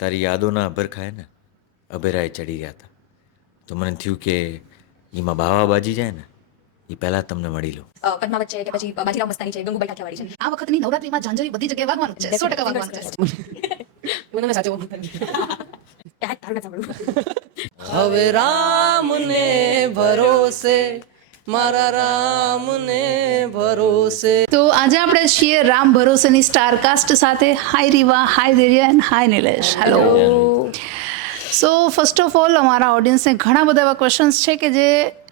તારી યાદોના અભરખાએ ને અભેરાએ ચડી ગયા હતા. તો મને થયું કે એમાં બાવા બાજી જાય ને એ પહેલાં તમને મળી લો. પદ્માવત છે કે પછી બાજીરાવ મસ્તાની છે, ગંગુબાઈ કાઠિયાવાડી છે. આ વખતની નવરાત્રીમાં ઝાંઝરી બધી જગ્યાએ વાગવાનું જ છે, 100% વાગવાનું છે. મને સાચો તારું ના સાંભળવું. હવે રામને ભરોસે, મારા રામને ભરોસે. તો આજે આપણે છીએ રામ ભરોસેની સ્ટાર કાસ્ટ સાથે. Hi Riva, hi Deriya and hi Nilesh. Hello. So first of all અમારા ઓડિયન્સને ઘણા બધા એવા ક્વેશ્ચન્સ છે કે જે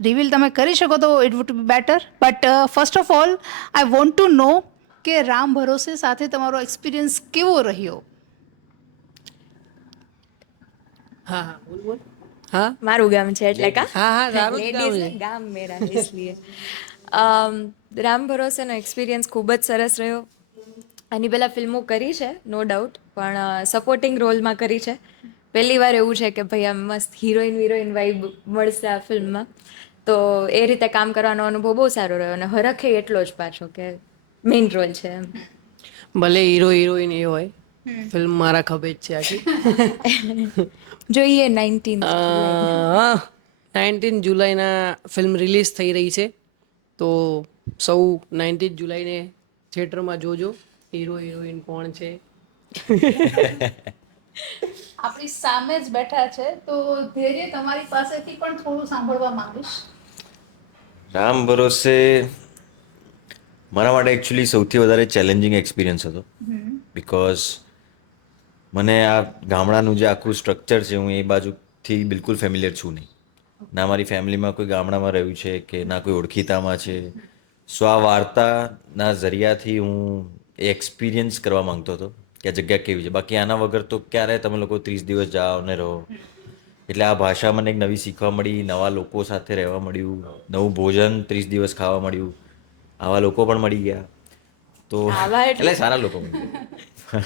રિવીલ તમે કરી શકો તો it would be better. But first of all I want to know કે રામ ભરોસે સાથે તમારો એક્સપિરિયન્સ કેવો રહ્યો? હા હા બોલ બોલ. હા મારું ગામ છે એટલે કા હા હા તારું જ ગામ Ladies છે. ને ગામ મેરા હે इसलिए રામ ભરોસેનો એક્સપિરિયન્સ ખૂબ જ સરસ રહ્યો. આની પહેલાં ફિલ્મો કરી છે નો ડાઉટ, પણ સપોર્ટિંગ રોલમાં કરી છે. પહેલી વાર એવું છે કે ભાઈ આમ મસ્ત હિરોઈન વાઇબ મળશે આ ફિલ્મમાં, તો એ રીતે કામ કરવાનો અનુભવ બહુ સારો રહ્યો. અને હરખે એટલો જ પાછો કે મેઇન રોલ છે એમ. ભલે હીરો હિરોઈન એ હોય, ફિલ્મ મારા ખભે જ છે આખી. જોઈએ 19 જુલાઈના ફિલ્મ રિલીઝ થઈ રહી છે, તો સૌ 19 જુલાઈને થિયેટરમાં જોજો. હીરો હિરોઈન કોણ છે? આપણી સામે જ બેઠા છે, તો ધૈર્ય તમારી પાસેથી પણ થોડું સાંભળવા માંગીશ. રામ ભરોસે મારા માટે એકચ્યુઅલી સૌથી વધારે ચેલેન્જિંગ એક્સપિરિયન્સ હતો. બિકોઝ મને આ ગામડાનું જે આખું સ્ટ્રક્ચર છે, હું એ બાજુથી બિલકુલ ફેમિલિયર છું નહીં. ના મારી ફેમિલીમાં કોઈ ગામડામાં રહ્યું છે કે ના કોઈ ઓળખીતામાં છે. સો આ વાર્તાના જરિયાથી હું એ એક્સપિરિયન્સ કરવા માંગતો હતો કે આ જગ્યા કેવી છે. બાકી આના વગર તો ક્યારે તમે લોકો 30 દિવસ જાઓ ને રહો. એટલે આ ભાષા મને એક નવી શીખવા મળી, નવા લોકો સાથે રહેવા મળ્યું, નવું ભોજન 30 દિવસ ખાવા મળ્યું, આવા લોકો પણ મળી ગયા. તો આવા એટલે? એટલે સારા લોકો મળી ગયા.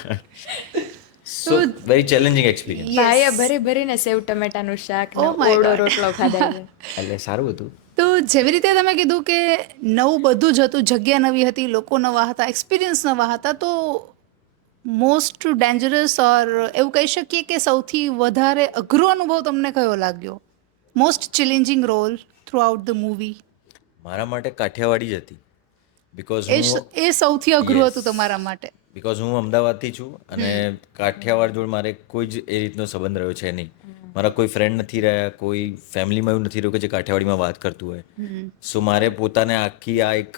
સો વેરી ચેલેન્જિંગ એક્સપિરિયન્સ. ભાઈએ ભરીને સેવ ટમેટાનું શાક ને Oh my ઓળો God. રોટલો ખાધા છે. એટલે સારું હતું. તો જેવી રીતે તમે કીધું કે નવું બધું જ હતું, જગ્યા નવી હતી, લોકો નવા હતા, એક્સપિરિયન્સ નવા હતા, તો મોસ્ટ ડેન્જરસ ઓર એવું કહી શકીએ કે સૌથી વધારે અઘરો અનુભવ તમને કયો લાગ્યો? Most challenging role throughout the movie? મારા માટે કાઠિયાવાડી જ હતી. બિકોઝ એ હું એ સૌથી અઘરું Yes. હતું તમારા માટે. બિકોઝ હું અમદાવાદથી છું અને કાઠિયાવાડ જોડે મારે કોઈ જ એ રીતનો સંબંધ રહ્યો છે નહીં. મારા કોઈ ફ્રેન્ડ નથી રહ્યા, કોઈ ફેમિલીમાં એવું નથી રહ્યું કે જે કાઠિયાવાડીમાં વાત કરતું હોય. સો મારે પોતાને આખી આ એક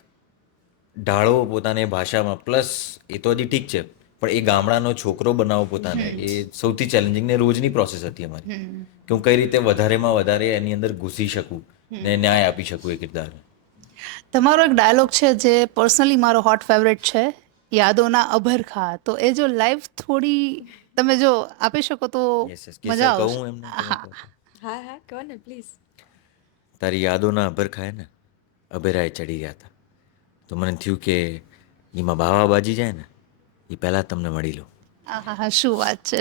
ઢાળો પોતાને ભાષામાં, પ્લસ એ તો હજી ઠીક છે, પણ એ ગામડાનો છોકરો બનાવો પોતાને, એ સૌથી ચેલેન્જિંગ ને રોજની પ્રોસેસ હતી અમારી. કે હું કઈ રીતે વધારેમાં વધારે એની અંદર ઘૂસી શકું ને ન્યાય આપી શકું એ કિરદારને. તમારો એક ડાયલોગ છે જે પર્સનલી મારો હોટ ફેવરેટ છે, યાદોના અભરખા. તો એ જો લાઈવ થોડી તમે જો આપી શકો તો Yes, yes. મજા કહું આવશે. એમને? હા. હા હા કહો ને પ્લીઝ. તારી યાદોના અભરખાએ ને અભેરાએ ચડી ગયા હતા. તો મને થયું કે એમાં બાવા બાજી જાય ને એ પહેલાં તમને મળી લો. હા, શું વાત છે.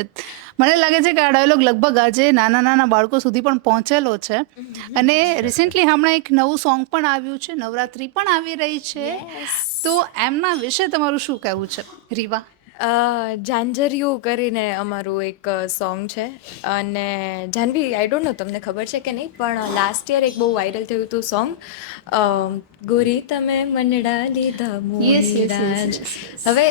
મને લાગે છે કે આ ડાયલોગ લગભગ આજે નાના બાળકો સુધી પણ પહોંચેલો છે. અને રિસેન્ટલી હમણાં એક નવું સોંગ પણ આવ્યું છે, નવરાત્રી પણ આવી રહી છે, તો એમના વિશે તમારું શું કહેવું છે રીવા? ઝાંઝરિયું કરીને અમારું એક સોંગ છે. અને જાનવી, આઈ ડોન્ટ નો તમને ખબર છે કે નહીં, પણ લાસ્ટ યર એક બહુ વાયરલ થયું હતું સોંગ, ગોરી તમે મંડળા લીધા મોહીડા જ. હવે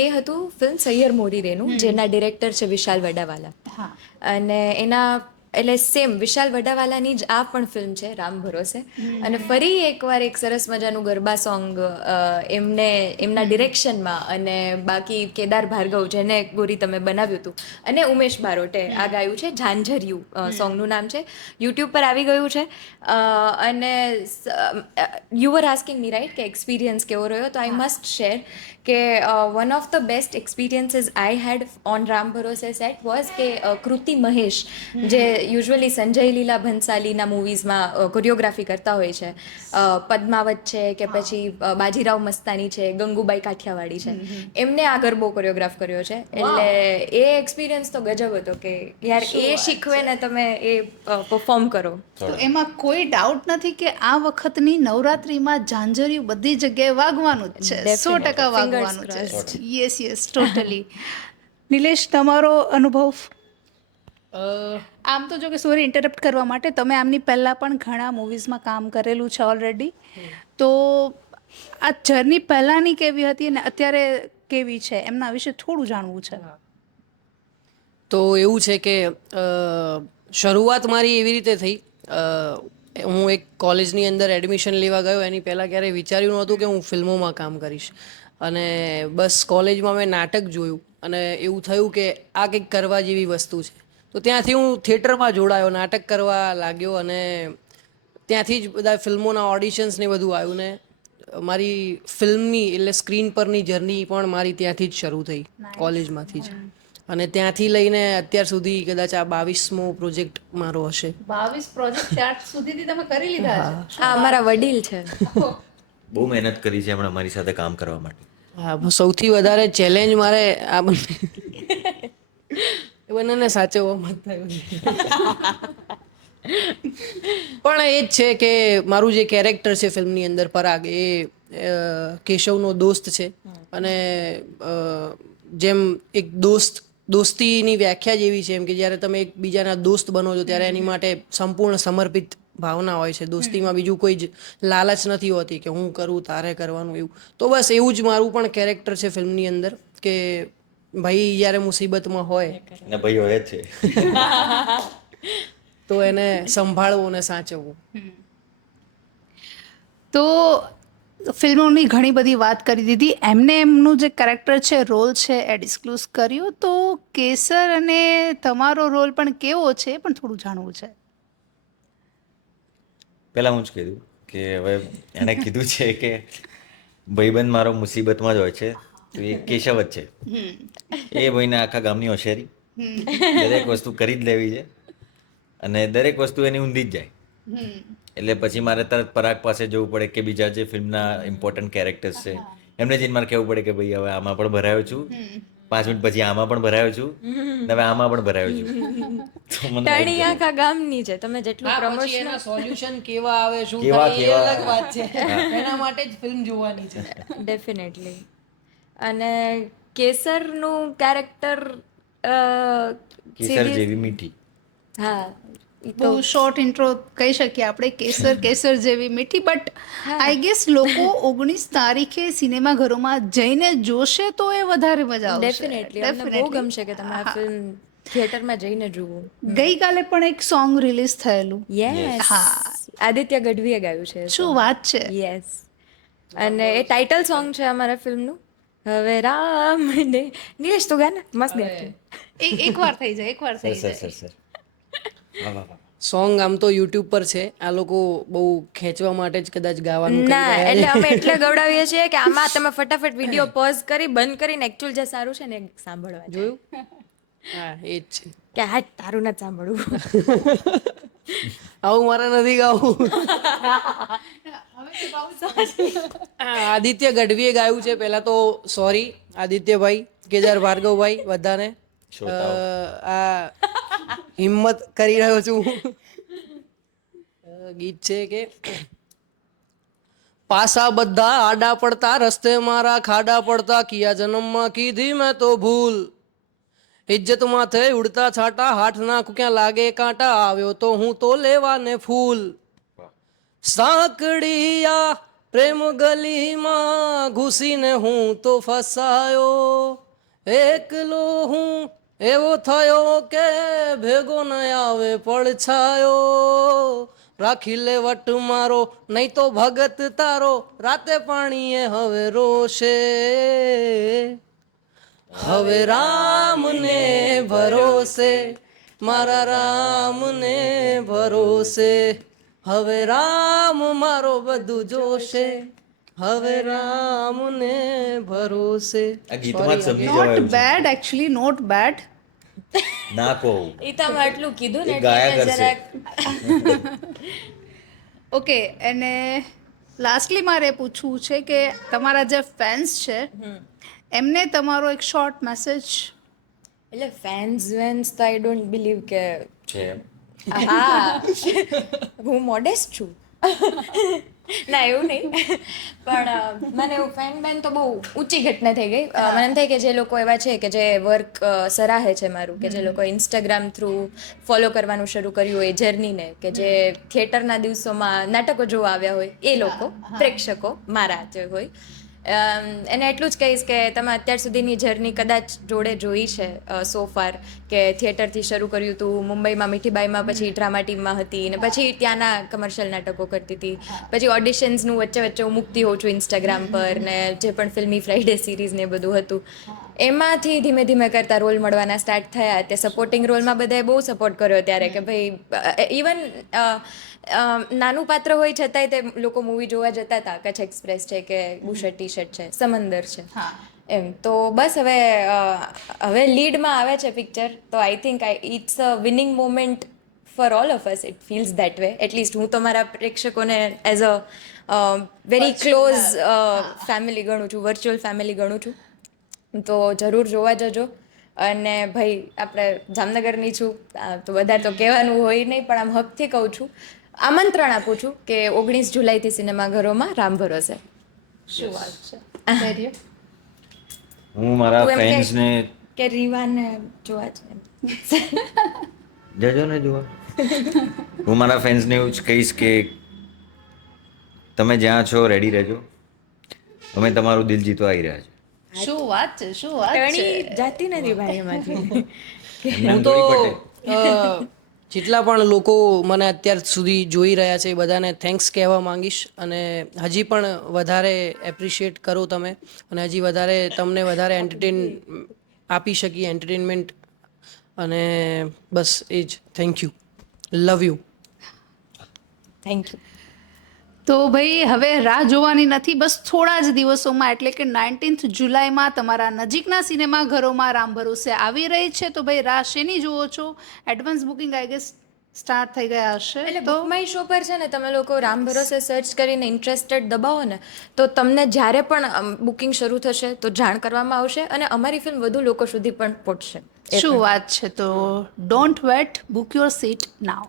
એ હતું ફિલ્મ સૈયર મોરી રેનું, જેના ડિરેક્ટર છે વિશાલ વડાવાલા. હા. અને એના એટલે સેમ વિશાલ વડાવાલાની જ આ પણ ફિલ્મ છે રામ ભરોસે. અને ફરી એકવાર એક સરસ મજાનું ગરબા સોંગ એમના ડિરેક્શનમાં, અને બાકી કેદાર ભાર્ગવ જેને ગોરી તમે બનાવ્યું હતું, અને ઉમેશ બારોટે આ ગાયું છે. ઝાંઝરિયું સોંગનું નામ છે, યુટ્યુબ પર આવી ગયું છે. અને you were asking me right કે એક્સપિરિયન્સ કેવો રહ્યો, તો આઈ મસ્ટ શેર કે one of the best experiences I had on Ram Bharose set was કે કૃતિ મહેશ, જે યુઝ્યુઅલી સંજય લીલા ભંસાલીના મૂવીઝમાં કોરિયોગ્રાફી કરતા હોય છે, પદ્માવત છે કે પછી બાજીરાવ મસ્તાની છે, ગંગુબાઈ કાઠિયાવાડી છે, એમને આ ગરબો કોરિયોગ્રાફ કર્યો છે. એટલે એ એક્સપિરિયન્સ તો ગજબ હતો કે યાર એ શીખવે ને તમે એ પરફોર્મ કરો. તો એમાં કોઈ ડાઉટ નથી કે આ વખતની નવરાત્રીમાં ઝાંઝરિયું બધી જગ્યાએ વાગવાનું જ છે, 100% વાગવાનું છે. Yes totally. નિલેશ, તમારો અનુભવ? અ, આમ તો જો કે સોરી ઇન્ટરપ્ટ કરવા માટે, તમે આમની પહેલાં પણ ઘણા મૂવીઝમાં કામ કરેલું છે ઓલરેડી, તો આ જર્ની પહેલાંની કેવી હતી અને અત્યારે કેવી છે એમના વિશે થોડું જાણવું છે. તો એવું છે કે શરૂઆત મારી એવી રીતે થઈ. હું એક કોલેજની અંદર એડમિશન લેવા ગયો, એની પહેલાં ક્યારેય વિચાર્યું નહોતું કે હું ફિલ્મોમાં કામ કરીશ. અને બસ કોલેજમાં મેં નાટક જોયું અને એવું થયું કે આ કંઈક કરવા જેવી વસ્તુ છે. તો ત્યાંથી હું થિયેટરમાં જોડાયો, નાટક કરવા લાગ્યો અને ત્યાંથી જ બધા ફિલ્મોના ઓડિશન્સ ને બધું આવ્યું ને મારી ફિલ્મની એટલે સ્ક્રીન પરની જર્ની પણ મારી ત્યાંથી જ શરૂ થઈ, કોલેજમાંથી જ. અને ત્યાંથી લઈને અત્યાર સુધી કદાચ આ 22મો પ્રોજેક્ટ મારો હશે. 22 પ્રોજેક્ટ ત્યાં સુધીથી તમે કરી લીધા છે. આ અમારા વડીલ છે. બહુ મહેનત કરી છે એમણે અમારી સાથે કામ કરવા માટે. હા, સૌથી વધારે ચેલેન્જ મારે આ બંનેને સાચવવામાં જ થયો છે. પણ એ જ છે કે મારું જે કેરેક્ટર છે ફિલ્મની અંદર પરાગ, એ કેશવનો દોસ્ત છે. અને જેમ એક દોસ્તીની વ્યાખ્યા જ એવી છે એમ કે જ્યારે તમે એકબીજાના દોસ્ત બનો છો ત્યારે એની માટે સંપૂર્ણ સમર્પિત ભાવના હોય છે. દોસ્તીમાં બીજું કોઈ જ લાલચ નથી હોતી કે હું કરું તારે કરવાનું એવું. તો બસ એવું જ મારું પણ કેરેક્ટર છે ફિલ્મની અંદર કે ભાઈ જ્યારે મુસીબતમાં હોય અને ભાઈ હોય જ છે. તો એને સંભાળવું અને સાચવવું. તો ફિલ્મોની ઘણી બધી વાત કરી દીધી, એમને એમનું જે કેરેક્ટર છે, રોલ છે, એ ડિસ્ક્લોઝ કર્યું. તો કેસર અને તમારો રોલ પણ કેવો છે પણ થોડું જાણવું છે. પહેલાં હું જ કીધું કે હવે એણે કીધું છે કે ભાઈબંધ મારો મુસીબતમાં જ હોય છે, તો એ કેશવ જ છે. એ ભાઈને આખા ગામની હોશિયારી, દરેક વસ્તુ કરી જ લેવી છે અને દરેક વસ્તુ એની ઊંધી જ જાય. એટલે પછી મારે તરત પરાગ પાસે જવું પડે કે બીજા જે ફિલ્મના ઇમ્પોર્ટન્ટ કેરેક્ટર્સ છે એમને જઈને મારે કહેવું પડે કે ભાઈ હવે આમાં પણ ભરાયો છું, 5 મિનિટ પછી આમાં પણ ભરાયો છું, ને હવે આમાં પણ ભરાયો છું. તો મને ટણી આખા ગામની છે. તમે જેટલું પછી પ્રમોશન એના સોલ્યુશન કેવા આવે શું કેવા- થાય એ કેવા- અલગ વાત છે. એના માટે જ ફિલ્મ જોવાની છે. ડેફિનેટલી. અને કેસરનું કેરેક્ટર કેસર જેવી મીઠી. હા, બહુ શોર્ટ ઇન્ટ્રો કહી શકીએ આપણે, કેસર જેવી મીઠી. બટ આઈ ગેસ લોકો 19 તારીખે સિનેમાઘરોમાં જઈને જોશે તો એ વધારે મજા આવશે. ડેફિનેટલી અમને બહુ ગમશે કે તમે આ ફિલ્મ થિયેટરમાં જઈને જુઓ. ગઈકાલે પણ એક સોંગ રિલીઝ થયેલું. યસ, હા. આદિત્ય ગઢવીએ ગાયું છે. શું વાત છે. યસ. અને એ ટાઇટલ સોંગ છે અમારા ફિલ્મનું. હવે રામ ને નિલેશ તો ગાને મસ્ત ગાય. એકવાર થઈ જાય, એકવાર થઈ સર જાય. સર સર વાહ વાહ વાહ. સોંગ આમ તો યુટ્યુબ પર છે, આ લોકો બહુ ખેંચવા માટે જ કદાચ ગાવાનું કરી ના, રહ્યા એટલે છે. અમે એટલે ગવડાવીએ છીએ કે આમાં તમે ફટાફટ વિડીયો પોઝ કરી બંધ કરીને એકચ્યુઅલ જે સારું છે ને એ સાંભળવા જોયું? હા, એ જ છે. કે હા તારું નથી સાંભળવું. આવું મારે નથી ગાવું. આદિત્ય ગઢવીએ ગાયું છે. પહેલા તો સોરી આદિત્યભાઈ, કેદાર ભાર્ગવભાઈ, બધાને શ્રોતાઓ. આ હિંમત કરી રહ્યો છું. ગીત છે કે પાસા બધા આડા પડતા, રસ્તે મારા ખાડા પડતા, કિયા જન્મમાં કીધી મેં તો ભૂલ, ઇજ્જત માથે ઉડતા છાટા, હાથ નાખ ક્યાં લાગે કાંટા, આવ્યો તો હું તો લેવાને ફૂલ, સાંકડિયા પ્રેમ ગલીમાં ઘૂસીને હું તો ફસાયો, એકલો હું એવો થયો કે ભેગો ન આવે પડછાયો, રાખી લે વટ મારો નહીં તો ભગત તારો, રાતે પાણીએ હવે રોશે, હવે રામને ભરોસે, મારા રામને ભરોસે, હવે રામ મારો બધું જોશે, હવે રામને ભરોસે. આ ગીતમાં જ સમજી નોટ જવાયું છે. Bad, actually not bad. ના કહો. એ તમે આટલું કીધું ને એ ગાયા એટલે કરશે. જરાક ઓકે, અને લાસ્ટલી મારે પૂછવું છે કે તમારા જે ફેન્સ છે એમને તમારો એક શોર્ટ મેસેજ. એટલે ફેન્સ વેન્સ તો આઈ ડોન્ટ બિલીવ કે છે. હા હું મોડેસ્ટ છું. ના એવું નહીં પણ મને એવું ફેન બેન તો બહુ ઊંચી ઘટના થઈ ગઈ મને એમ થાય કે જે લોકો એવા છે કે જે વર્ક સરાહે છે મારું કે જે લોકો ઇન્સ્ટાગ્રામ થ્રુ ફોલો કરવાનું શરૂ કર્યું હોય જર્નીને કે જે થિયેટરના દિવસોમાં નાટકો જોવા આવ્યા હોય એ લોકો પ્રેક્ષકો મારા જે હોય એને એટલું જ કહીશ કે તમે અત્યાર સુધીની જર્ની કદાચ જોડે જોઈ છે સો ફાર કે થિયેટરથી શરૂ કર્યું હતું મુંબઈમાં મીઠીબાઈમાં પછી ડ્રામા ટીમમાં હતી ને પછી ત્યાંના કમર્શિયલ નાટકો કરતી હતી પછી ઓડિશન્સનું વચ્ચે વચ્ચે હું મૂકતી હોઉં છું ઇન્સ્ટાગ્રામ પર ને જે પણ ફિલ્મી ફ્રાઈડે સિરીઝ ને એ બધું હતું એમાંથી ધીમે ધીમે કરતા રોલ મળવાના સ્ટાર્ટ થયા તે સપોર્ટિંગ રોલમાં બધાએ બહુ સપોર્ટ કર્યો ત્યારે કે ભાઈ ઇવન નાનું પાત્ર હોય છતાંય તે લોકો મૂવી જોવા જતા હતા કચ્છ એક્સપ્રેસ છે કે બુશર્ટ ટી શર્ટ છે સમંદર છે એમ તો બસ હવે લીડમાં આવે છે પિક્ચર તો I think it's a winning moment for all of us it feels that way at least હું તો મારા પ્રેક્ષકોને as a very close family ગણું છું વર્ચ્યુઅલ ફેમિલી ગણું છું તો જરૂર જોવા જજો અને ભાઈ આપણે જામનગરની છું તો બધા તો કહેવાનું હોય નહીં પણ આમ હકથી કહું છું આમંત્રણ આપું છું કે 19 જુલાઈથી સિનેમાઘરોમાં રામ ભરોસે શું વાત છે ધૈર્ય હું મારા તું એમ કે- ફેન્સને કે રીવાને જોવા છે જજો ને જોવા હું મારા ફેન્સને એવું જ કહીશ કે તમે જ્યાં છો રેડી રહેજો અમે તમારું દિલ જીતવા આવી રહ્યા છે શું વાત છે શું વાત છે ટણી જાતી નથી ભાઈ એમાંથી એમને હું તો થોડી પટે. જેટલા પણ લોકો મને અત્યાર સુધી જોઈ રહ્યા છે એ બધાને થેન્ક્સ કહેવા માંગીશ અને હજી પણ વધારે એપ્રિશિએટ કરો તમે અને હજી વધારે તમને વધારે એન્ટરટેન આપી શકીએ એન્ટરટેનમેન્ટ અને બસ એ જ thank you love you thank you તો ભાઈ હવે રાહ જોવાની નથી બસ થોડા જ દિવસોમાં એટલે કે 19th જુલાઈમાં તમારા નજીકના સિનેમાઘરોમાં રામ ભરોસે આવી રહી છે તો ભાઈ રાહ શેની જુઓ છો advance booking I guess start થઈ ગયા હશે એટલે તો બુક માય શો પર છે ને તમે લોકો રામ ભરોસે સર્ચ કરીને ઇન્ટરેસ્ટેડ દબાવો ને તો તમને જ્યારે પણ બુકિંગ શરૂ થશે તો જાણ કરવામાં આવશે અને અમારી ફિલ્મ વધુ લોકો સુધી પણ પહોંચશે શું વાત છે તો don't wait book your seat now